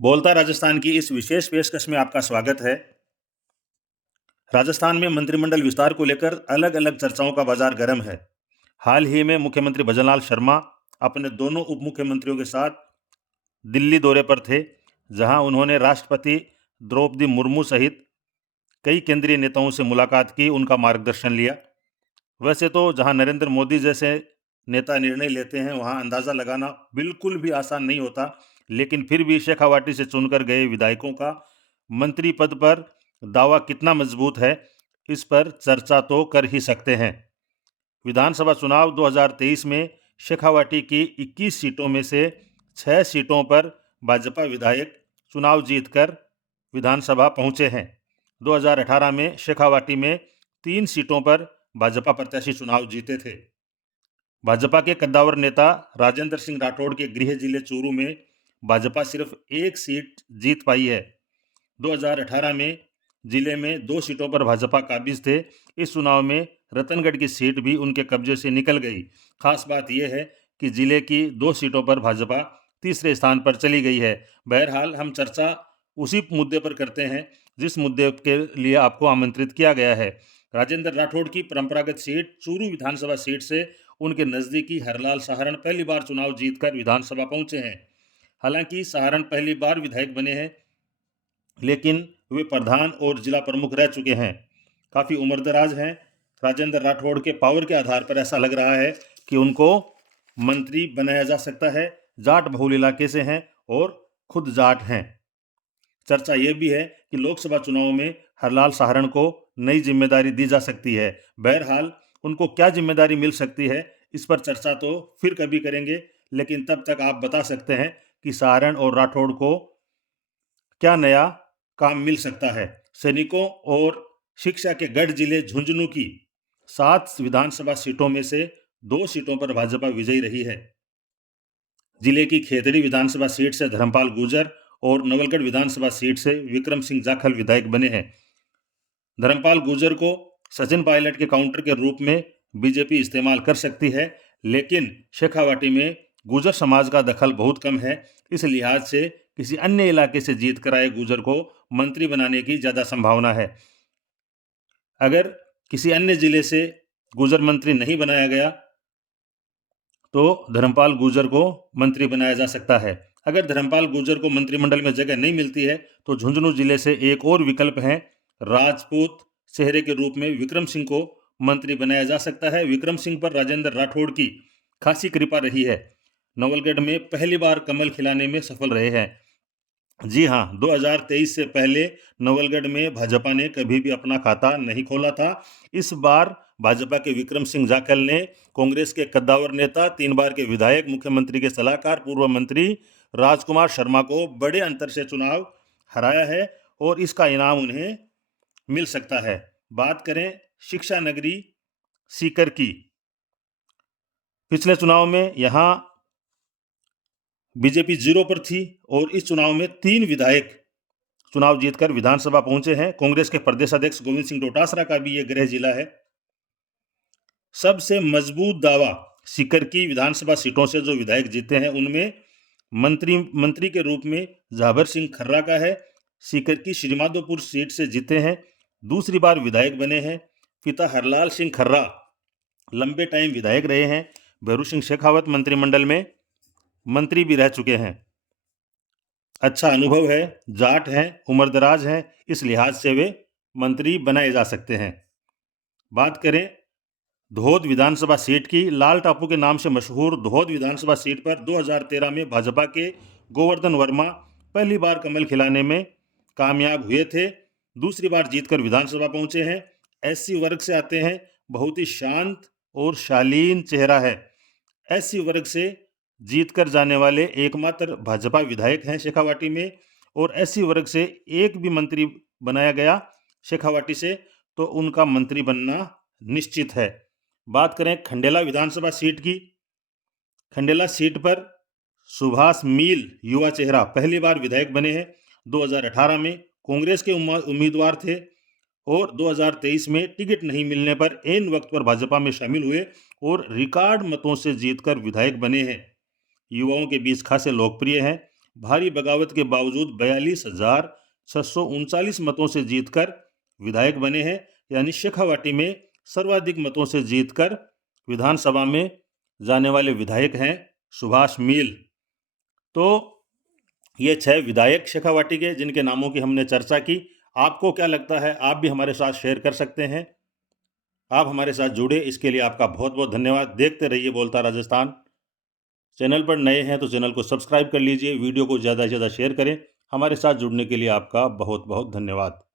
बोलता राजस्थान की इस विशेष पेशकश में आपका स्वागत है। राजस्थान में मंत्रिमंडल विस्तार को लेकर अलग अलग चर्चाओं का बाजार गर्म है। हाल ही में मुख्यमंत्री भजनलाल शर्मा अपने दोनों उप मुख्यमंत्रियों के साथ दिल्ली दौरे पर थे, जहां उन्होंने राष्ट्रपति द्रौपदी मुर्मू सहित कई केंद्रीय नेताओं से मुलाकात की, उनका मार्गदर्शन लिया। वैसे तो जहां नरेंद्र मोदी जैसे नेता निर्णय लेते हैं, वहां अंदाज़ा लगाना बिल्कुल भी आसान नहीं होता, लेकिन फिर भी शेखावाटी से चुनकर गए विधायकों का मंत्री पद पर दावा कितना मजबूत है, इस पर चर्चा तो कर ही सकते हैं। विधानसभा चुनाव 2023 में शेखावाटी की 21 सीटों में से 6 सीटों पर भाजपा विधायक चुनाव जीतकर विधानसभा पहुंचे हैं। 2018 में शेखावाटी में 3 सीटों पर भाजपा प्रत्याशी चुनाव जीते थे। भाजपा के कद्दावर नेता राजेंद्र सिंह राठौड़ के गृह जिले चूरू में भाजपा सिर्फ 1 सीट जीत पाई है। 2018 में जिले में 2 सीटों पर भाजपा काबिज थे। इस चुनाव में रतनगढ़ की सीट भी उनके कब्जे से निकल गई। खास बात यह है कि जिले की 2 सीटों पर भाजपा तीसरे स्थान पर चली गई है। बहरहाल हम चर्चा उसी मुद्दे पर करते हैं जिस मुद्दे के लिए आपको आमंत्रित किया गया है। राजेंद्र राठौड़ की परंपरागत सीट चूरू विधानसभा सीट से उनके नज़दीकी हरलाल सहारण पहली बार चुनाव जीतकर विधानसभा पहुंचे हैं। हालांकि सहारण पहली बार विधायक बने हैं, लेकिन वे प्रधान और जिला प्रमुख रह चुके हैं, काफ़ी उम्रदराज हैं। राजेंद्र राठौड़ के पावर के आधार पर ऐसा लग रहा है कि उनको मंत्री बनाया जा सकता है। जाट बहुल इलाके से हैं और खुद जाट हैं। चर्चा यह भी है कि लोकसभा चुनाव में हरलाल सहारण को नई जिम्मेदारी दी जा सकती है। बहरहाल उनको क्या जिम्मेदारी मिल सकती है, इस पर चर्चा तो फिर कभी करेंगे, लेकिन तब तक आप बता सकते हैं कि सहारण और राठौड़ को क्या नया काम मिल सकता है। सैनिकों और शिक्षा के गढ़ जिले झुंझुनू की 7 विधानसभा सीटों में से 2 सीटों पर भाजपा विजयी रही है। जिले की खेतड़ी विधानसभा सीट से धर्मपाल गुर्जर और नवलगढ़ विधानसभा सीट से विक्रम सिंह जाखल विधायक बने हैं। धर्मपाल गुर्जर को सचिन पायलट के काउंटर के रूप में बीजेपी इस्तेमाल कर सकती है, लेकिन शेखावाटी में गुर्जर समाज का दखल बहुत कम है। इस लिहाज से किसी अन्य इलाके से जीत कर आए गुर्जर को मंत्री बनाने की ज़्यादा संभावना है। अगर किसी अन्य जिले से गुर्जर मंत्री नहीं बनाया गया तो धर्मपाल गुर्जर को मंत्री बनाया जा सकता है। अगर धर्मपाल गुर्जर को मंत्रिमंडल में जगह नहीं मिलती है तो झुंझुनू जिले से एक और विकल्प है, राजपूत चेहरे के रूप में विक्रम सिंह को मंत्री बनाया जा सकता है। विक्रम सिंह पर राजेंद्र राठौड़ की खासी कृपा रही है। नवलगढ़ में पहली बार कमल खिलाने में सफल रहे हैं। जी हाँ, 2023 से पहले नवलगढ़ में भाजपा ने कभी भी अपना खाता नहीं खोला था। इस बार भाजपा के विक्रम सिंह जाखल ने कांग्रेस के कद्दावर नेता, 3 बार के विधायक, मुख्यमंत्री के सलाहकार, पूर्व मंत्री राजकुमार शर्मा को बड़े अंतर से चुनाव हराया है और इसका इनाम उन्हें मिल सकता है। बात करें शिक्षा नगरी सीकर की, पिछले चुनाव में यहाँ बीजेपी 0 पर थी और इस चुनाव में 3 विधायक चुनाव जीतकर विधानसभा पहुंचे हैं। कांग्रेस के प्रदेश अध्यक्ष गोविंद सिंह डोटासरा का भी ये गृह जिला है। सबसे मजबूत दावा सीकर की विधानसभा सीटों से जो विधायक जीते हैं उनमें मंत्री के रूप में झाबर सिंह खर्रा का है। सीकर की श्रीमाधोपुर सीट से जीते हैं, दूसरी बार विधायक बने हैं। पिता हरलाल सिंह खर्रा लंबे टाइम विधायक रहे हैं। भैरू सिंह शेखावत मंत्रिमंडल में मंत्री भी रह चुके हैं। अच्छा अनुभव है, जाट हैं, उम्रदराज हैं, इस लिहाज से वे मंत्री बनाए जा सकते हैं। बात करें धोद विधानसभा सीट की, लाल टापू के नाम से मशहूर धोद विधानसभा सीट पर 2013 में भाजपा के गोवर्धन वर्मा पहली बार कमल खिलाने में कामयाब हुए थे। दूसरी बार जीतकर विधानसभा पहुंचे हैं। एससी वर्ग से आते हैं, बहुत ही शांत और शालीन चेहरा है। एससी वर्ग से जीतकर जाने वाले एकमात्र भाजपा विधायक हैं शेखावाटी में, और एससी वर्ग से एक भी मंत्री बनाया गया शेखावाटी से तो उनका मंत्री बनना निश्चित है। बात करें खंडेला विधानसभा सीट की, खंडेला सीट पर सुभाष मील युवा चेहरा पहली बार विधायक बने हैं। 2018 में कांग्रेस के उम्मीदवार थे और 2023 में टिकट नहीं मिलने पर ऐन वक्त पर भाजपा में शामिल हुए और रिकॉर्ड मतों से जीतकर विधायक बने हैं। युवाओं के बीच खासे लोकप्रिय हैं। भारी बगावत के बावजूद 42,639 मतों से जीतकर विधायक बने हैं, यानी शेखावाटी में सर्वाधिक मतों से जीतकर विधानसभा में जाने वाले विधायक हैं सुभाष मील। तो ये 6 विधायक शेखावाटी के जिनके नामों की हमने चर्चा की। आपको क्या लगता है? आप भी हमारे साथ शेयर कर सकते हैं। आप हमारे साथ जुड़े, इसके लिए आपका बहुत बहुत धन्यवाद। देखते रहिए बोलता राजस्थान। चैनल पर नए हैं तो चैनल को सब्सक्राइब कर लीजिए, वीडियो को ज़्यादा से ज़्यादा शेयर करें। हमारे साथ जुड़ने के लिए आपका बहुत बहुत धन्यवाद।